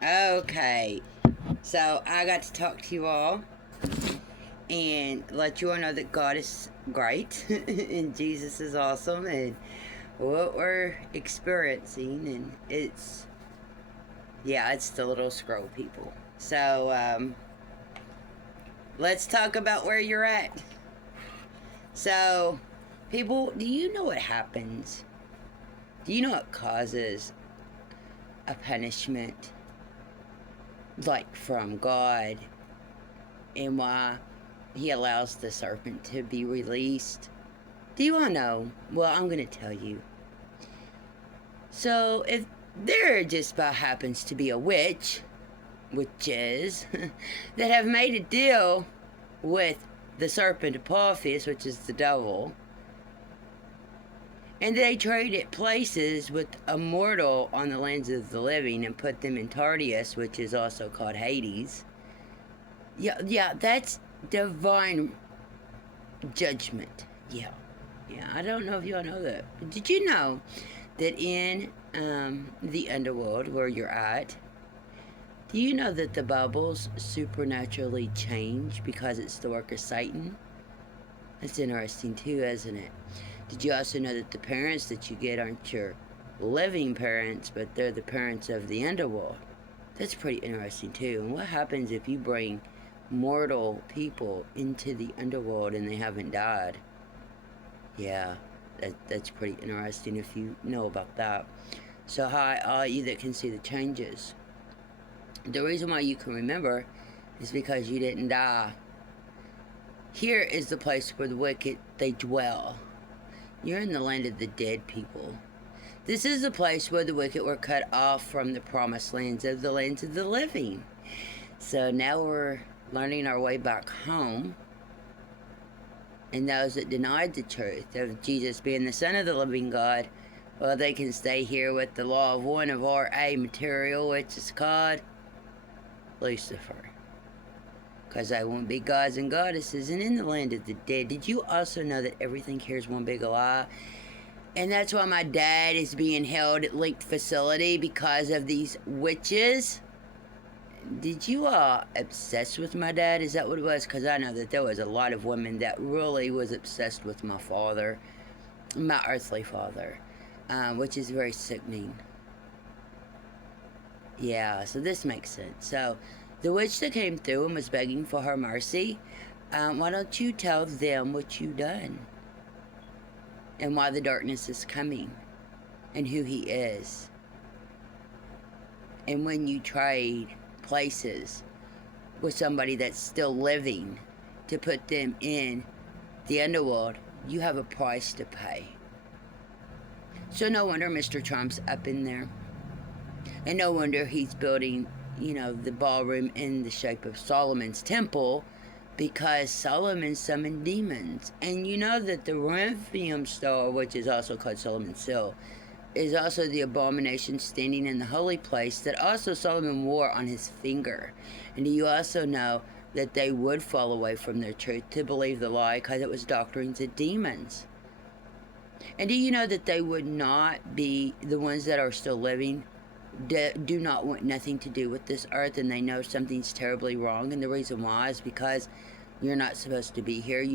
Okay, so I got to talk to you all and let you all know that God is great and Jesus is awesome and what we're experiencing, and it's the little scroll people. So, let's talk about where you're at. So, people, do you know what happens? Do you know what causes a punishment like from God, and why he allows the serpent to be released? Do you want to know? Well, I'm going to tell you. So, if there just about happens to be a witches, that have made a deal with the serpent Apophis, which is the devil, and they traded places with a mortal on the lands of the living and put them in Tartarus, which is also called Hades. Yeah, that's divine judgment. Yeah, I don't know if y'all know that. Did you know that in the underworld where you're at, do you know that the bubbles supernaturally change because it's the work of Satan? That's interesting too, isn't it? Did you also know that the parents that you get aren't your living parents, but they're the parents of the underworld? That's pretty interesting too. And what happens if you bring mortal people into the underworld and they haven't died? Yeah, that's pretty interesting if you know about that. So hi, all you that can see the changes. The reason why you can remember is because you didn't die. Here is the place where the wicked, they dwell. You're in the land of the dead people. This is the place where the wicked were cut off from the promised lands of the lands of the living. So now we're learning our way back home. And those that denied the truth of Jesus being the Son of the living God, well, they can stay here with the law of one of our A material, which is called Lucifer. Because I won't be gods and goddesses and in the land of the dead. Did you also know that everything here is one big lie? And that's why my dad is being held at Linked Facility because of these witches. Did you obsessed with my dad? Is that what it was? Because I know that there was a lot of women that really was obsessed with my father, my earthly father, which is very sickening. Yeah, so this makes sense. So the witch that came through and was begging for her mercy, why don't you tell them what you done and why the darkness is coming and who he is? And when you trade places with somebody that's still living to put them in the underworld, you have a price to pay. So no wonder Mr. Trump's up in there. And no wonder he's building, the ballroom in the shape of Solomon's temple, because Solomon summoned demons. And you know that the Rephaim star, which is also called Solomon's Seal, is also the abomination standing in the holy place that also Solomon wore on his finger. And do you also know that they would fall away from their truth to believe the lie because it was doctrines of demons? And do you know that they would not be the ones that are still living? Do not want nothing to do with this earth, and they know something's terribly wrong, and the reason why is because you're not supposed to be here.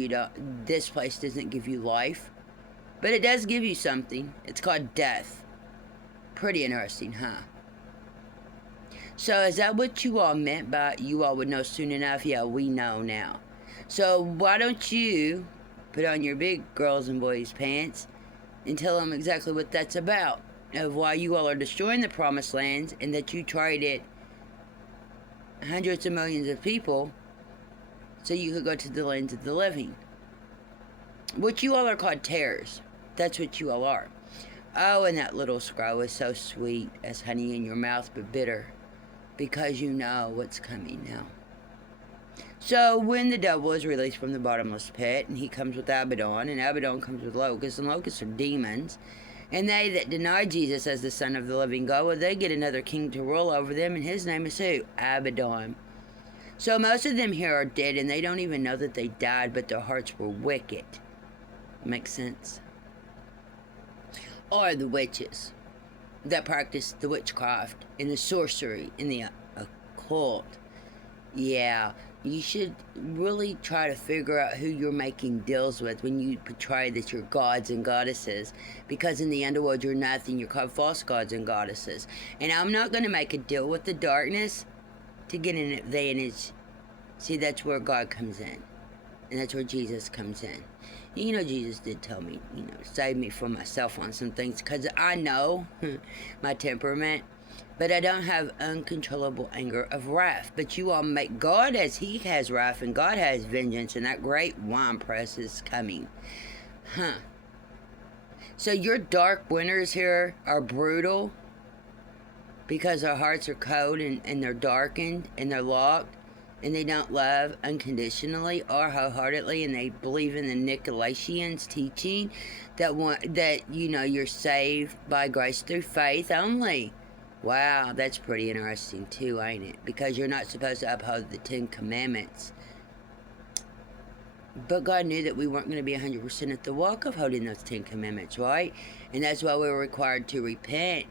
This place doesn't give you life, but it does give you something. It's called death. Pretty interesting, huh? So is that what you all meant by you all would know soon enough? Yeah, we know now. So why don't you put on your big girls and boys pants and tell them exactly what that's about, of why you all are destroying the promised lands and that you traded hundreds of millions of people so you could go to the lands of the living. What you all are called terrors. That's what you all are. Oh, and that little scroll is so sweet as honey in your mouth, but bitter, because you know what's coming now. So when the devil is released from the bottomless pit, and he comes with Abaddon, and Abaddon comes with locusts, and locusts are demons, and they that deny Jesus as the Son of the living God, well, they get another king to rule over them, and his name is who? Abaddon. So most of them here are dead, and they don't even know that they died, but their hearts were wicked. Makes sense? Or the witches. that practice the witchcraft and the sorcery and the occult. Yeah, you should really try to figure out who you're making deals with when you portray that you're gods and goddesses. Because in the underworld, you're nothing. You're called false gods and goddesses. And I'm not going to make a deal with the darkness to get an advantage. See, that's where God comes in. And that's where Jesus comes in. You know, Jesus did tell me, save me from myself on some things. Because I know my temperament. But I don't have uncontrollable anger of wrath. But you all make God as he has wrath, and God has vengeance, and that great winepress is coming. So your dark winters here are brutal because our hearts are cold and they're darkened and they're locked and they don't love unconditionally or wholeheartedly, and they believe in the Nicolaitans teaching that you're saved by grace through faith only. Wow, that's pretty interesting too, ain't it? Because you're not supposed to uphold the 10 Commandments. But God knew that we weren't going to be 100% at the walk of holding those 10 Commandments, right? And that's why we were required to repent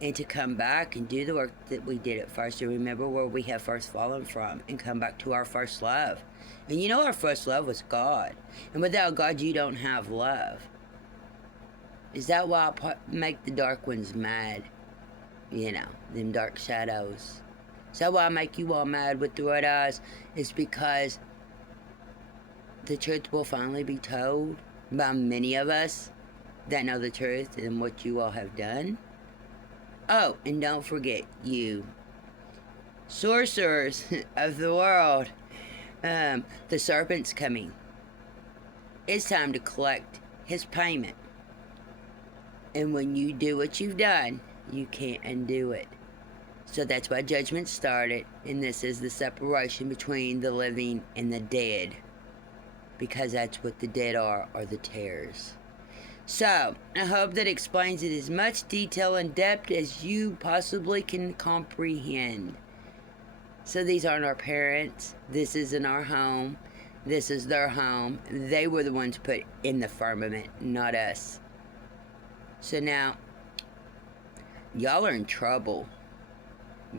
and to come back and do the work that we did at first, to remember where we have first fallen from and come back to our first love. And you know our first love was God. And without God, you don't have love. Is that why I make the dark ones mad? Them dark shadows. Is that why I make you all mad with the red eyes? It's because the truth will finally be told by many of us that know the truth and what you all have done. Oh, and don't forget, you sorcerers of the world. The serpent's coming. It's time to collect his payment. And when you do what you've done, you can't undo it. So that's why judgment started, and this is the separation between the living and the dead. Because that's what the dead are the tares. So, I hope that explains it as much detail and depth as you possibly can comprehend. So these aren't our parents. This isn't our home. This is their home. They were the ones put in the firmament, not us. So now, y'all are in trouble.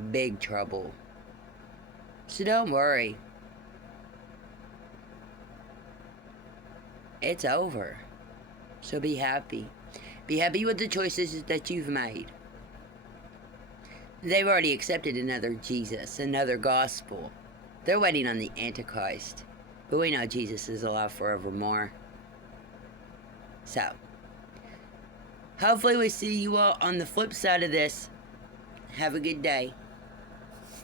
Big trouble. So don't worry. It's over. So be happy. Be happy with the choices that you've made. They've already accepted another Jesus, another gospel. They're waiting on the Antichrist. But we know Jesus is alive forevermore. So, hopefully we see you all on the flip side of this. Have a good day.